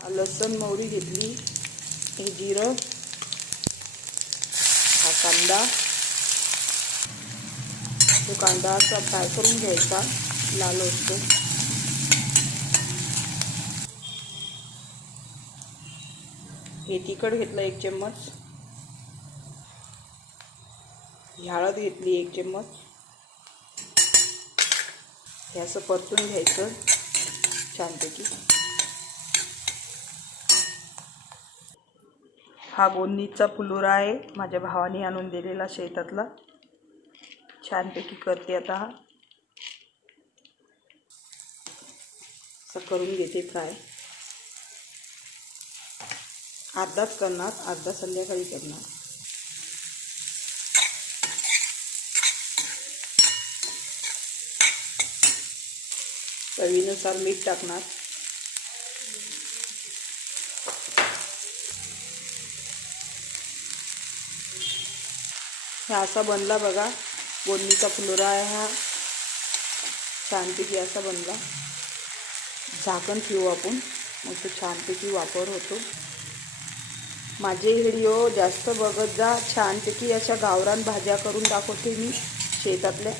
लसूण मोहरी घेतली, हे जिरं, हा कांदा, तो कांदा असा फ्राय करून घ्यायचा, लाल होतो. हे तिखट घेतलं 1 चम्मच, हळद घेतली 1 चम्मच. हे असं परतून घ्यायचं छानपैकी. हा गोंदीचा फुलोरा आहे, माझ्या भावाने आणून दिलेला शेतातला. छानपैकी करते आता. हा असं करून घेते फ्राय. अर्धाच करणार, अर्धा संध्याकाळी करणार. चवीनुसार मीठ टाकणार. हा असा बनला बघा, गोंदीचा फुलोरा आहे हा. छानपैकी असा बनला. झाकण ठेवू आपण, मग तो छानपैकी वापर होतो. माझे व्हिडिओ जास्त बघत जा. छानपैकी अशा गावरान भाज्या करून दाखवते मी शेतातल्या.